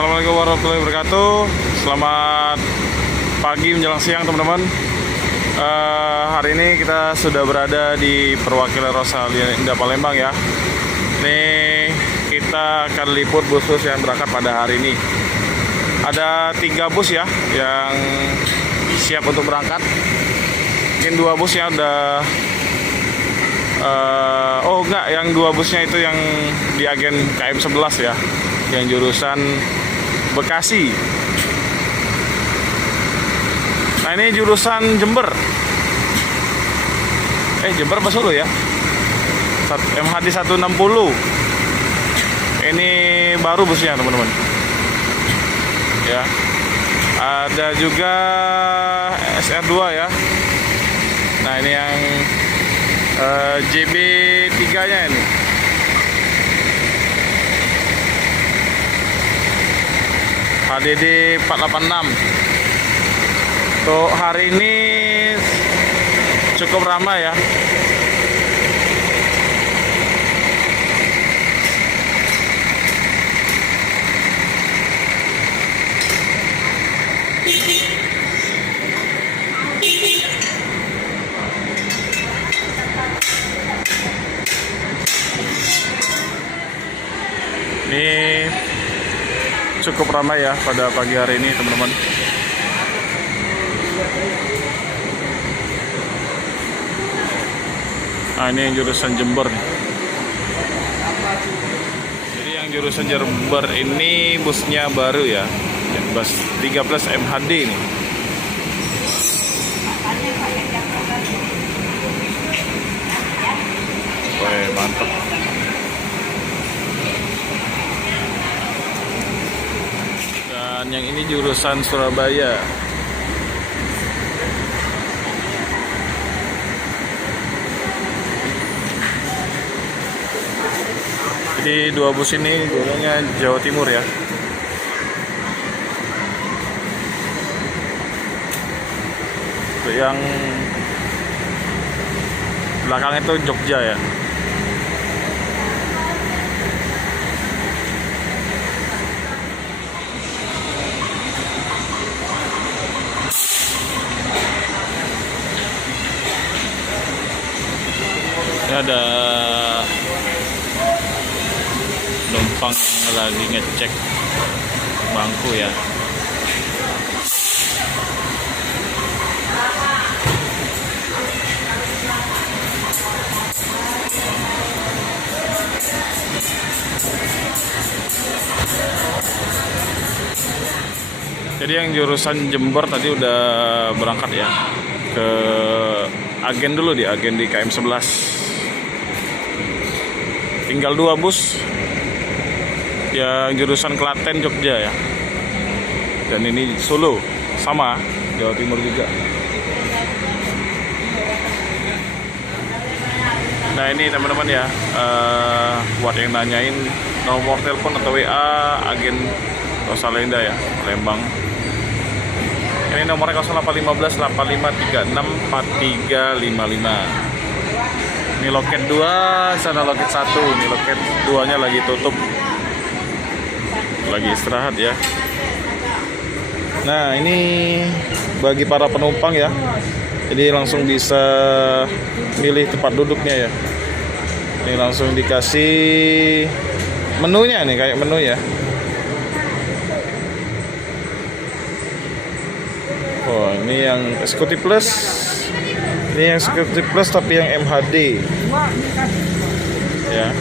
Assalamualaikum warahmatullahi wabarakatuh. Selamat pagi menjelang siang teman-teman. Hari ini kita sudah berada di perwakilan Rosalia Indah Palembang ya. Ini kita akan liput bus yang berangkat pada hari ini. Ada 3 bus ya yang siap untuk berangkat. Mungkin 2 busnya udah yang 2 busnya itu yang di agen KM 11 ya, yang jurusan Bekasi. Nah ini jurusan Jember. Jember apa Solo ya? MHD 160. Ini baru busnya teman-teman. Ya. Ada juga SR2 ya. Nah ini yang JB3 nya ini. HDD 486. Untuk hari ini cukup ramai ya. Ini cukup ramai ya pada pagi hari ini teman-teman. Nah ini yang jurusan Jember nih. Jadi yang jurusan Jember ini busnya baru ya, yang bus 13 MHD nih. Wih, mantap. Dan yang ini jurusan Surabaya. Jadi 2 bus ini jalurnya Jawa Timur ya. Untuk yang belakang itu Jogja ya. Ini ada penumpang yang lagi ngecek bangku ya. Jadi yang jurusan Jember tadi udah berangkat ya ke agen dulu, di agen di KM 11. Tinggal 2 bus yang jurusan Klaten Jogja ya. Dan ini Solo, sama Jawa Timur juga. Nah ini teman-teman ya, buat yang nanyain nomor telepon atau WA agen Rosalia Indah ya, Palembang. Ini nomornya 0815 8536 4355. Ini loket 2, sana loket 1. Ini loket 2-nya lagi tutup, lagi istirahat ya. Nah ini bagi para penumpang ya, jadi langsung bisa milih tempat duduknya ya. Ini langsung dikasih menunya nih, kayak menu ya. Oh ini yang Executive Plus. Ini yang Executive Plus tapi yang MHD ya.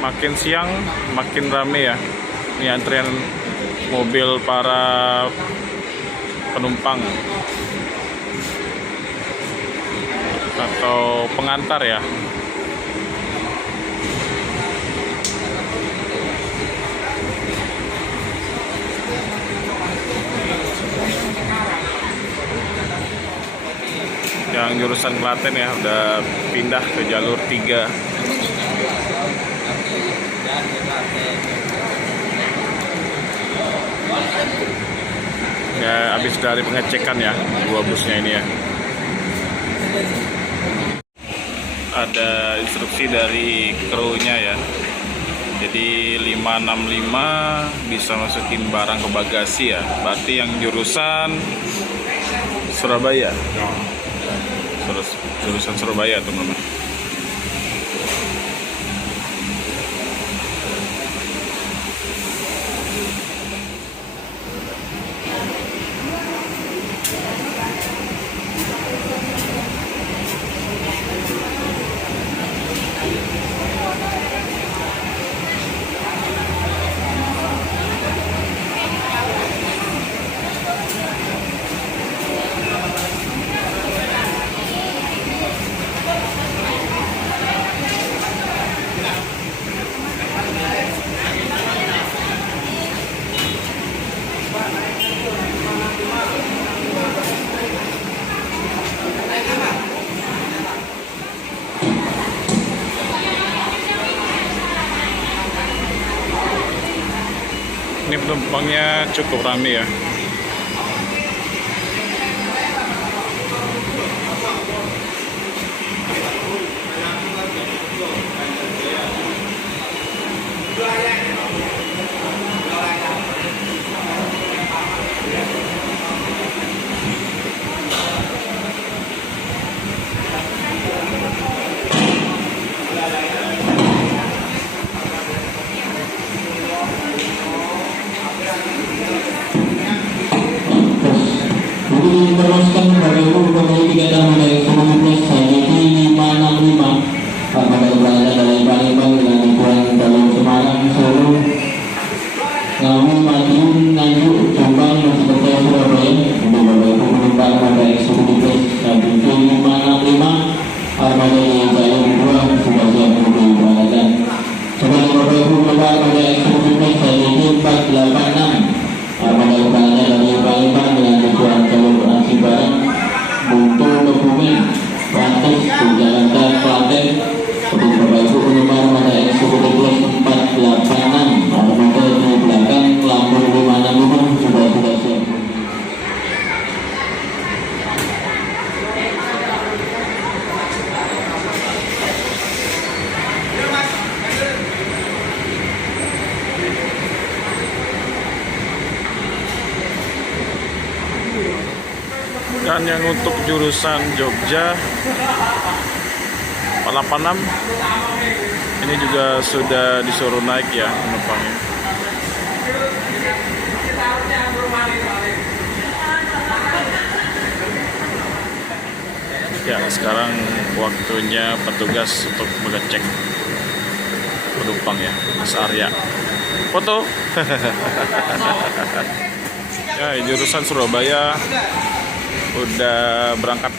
Makin siang makin rame ya. Ini antrian mobil para penumpang atau pengantar ya. Yang jurusan Klaten ya udah pindah ke jalur 3. Ya habis dari pengecekan ya 2 busnya ini ya. ada instruksi dari krunya ya. Jadi 565 bisa masukin barang ke bagasi ya. Berarti yang jurusan Surabaya. Jurusan Surabaya teman-teman. Ini penumpangnya cukup ramai ya. Diteruskan Bapak Ibu pemilik tiket armada ekonomi plus HJT 565 armada berada dari Palembang dengan tujuan jalur Semarang, Solo, Ngawi, Madiun, Nganjuk, Jombang, Mojokerto, Surabaya. Untuk Bapak Ibu penumpang armada eksekutif plus HJT 565 armada di jalur 2 sudah siap untuk diberangkatkan. Sebagai Bapak Ibu penumpang armada eksekutif plus HJT 486 armada berada dari Palembang dengan tujuan jalur Barang, Buntu, Kebumen, Klaten, Jakarta, Klaten. Untuk Bapak Ibu penumpang armada eksekutif plus 486 armada di belakang lampu 565 sudah siap. Dan yang untuk jurusan Jogja 486 ini juga sudah disuruh naik ya penumpangnya. Ya, sekarang waktunya petugas untuk mengecek penumpang ya, Mas Arya. Foto. Ya, jurusan Surabaya udah berangkat.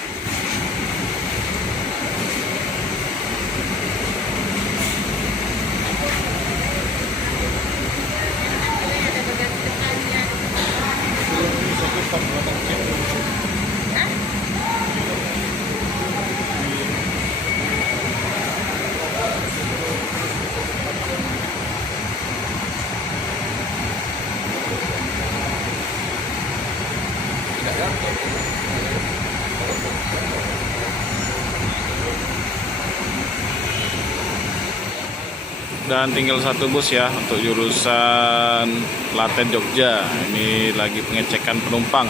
Dan tinggal satu bus ya untuk jurusan Klaten Jogja. Ini lagi pengecekan penumpang.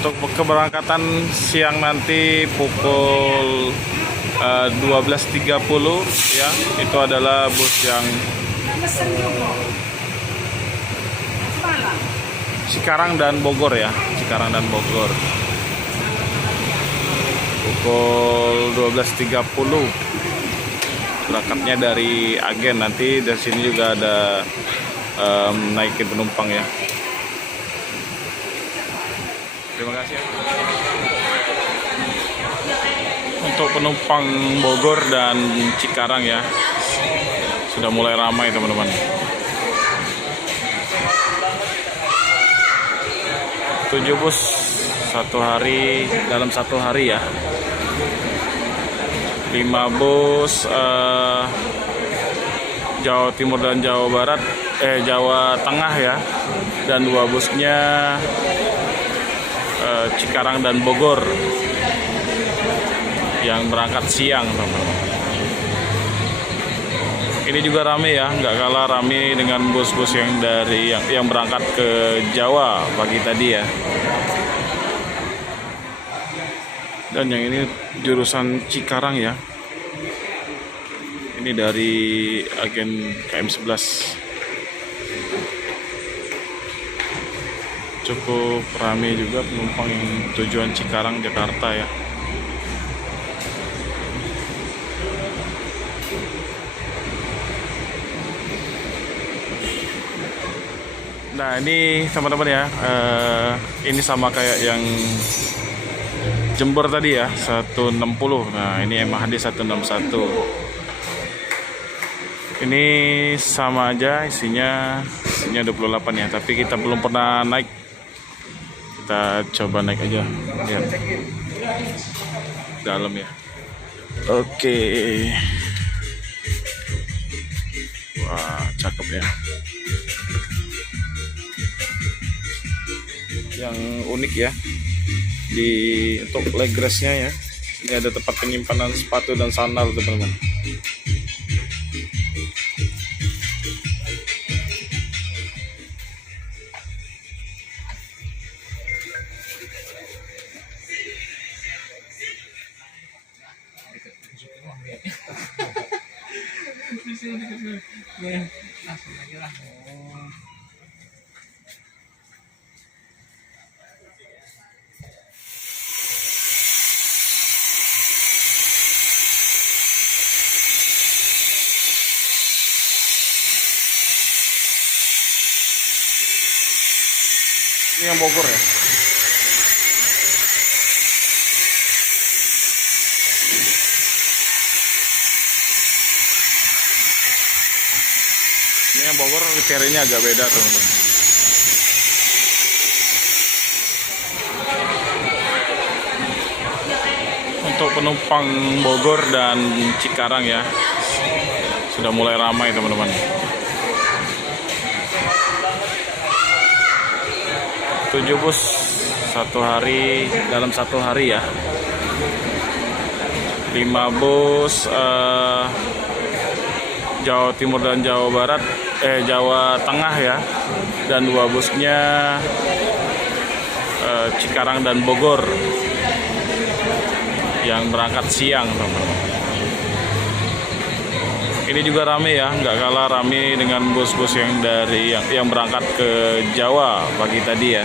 Untuk keberangkatan siang nanti pukul 12.30 ya. Itu adalah bus yang Cikarang dan Bogor ya. Cikarang dan Bogor. Pukul 12.30. Berangkatnya dari agen, nanti dari sini juga ada naikin penumpang ya. Terima kasih ya. Untuk penumpang Bogor dan Cikarang ya sudah mulai ramai teman-teman. 7 bus dalam satu hari ya. 5 bus Jawa Timur dan Jawa Barat, Jawa Tengah ya, dan 2 busnya yang berangkat siang, teman-teman. Ini juga rame ya, nggak kalah rame dengan bus-bus yang dari yang berangkat ke Jawa pagi tadi ya. Dan yang ini jurusan Cikarang ya. Ini dari agen KM11. Cukup ramai juga penumpang yang tujuan Cikarang, Jakarta ya. Nah ini teman-teman ya, ini sama kayak yang Jember tadi ya, 160. Nah ini MHD 161. Ini sama aja isinya 28 ya, tapi kita belum pernah naik. Kita coba naik aja, lihat dalam ya. Oke. Wah cakep ya. Yang unik ya, untuk legressnya ya, ini ada tempat penyimpanan sepatu dan sandal teman-teman. Ini yang Bogor ya. Ini yang Bogor kriterianya agak beda teman-teman. Untuk penumpang Bogor dan Cikarang ya, sudah mulai ramai teman-teman. 7 bus dalam satu hari ya. 5 bus Jawa Timur dan Jawa Barat, Jawa Tengah ya, dan 2 busnya Cikarang dan Bogor yang berangkat siang, teman-teman. Ini juga rame ya, nggak kalah rame dengan bus-bus yang berangkat ke Jawa pagi tadi ya.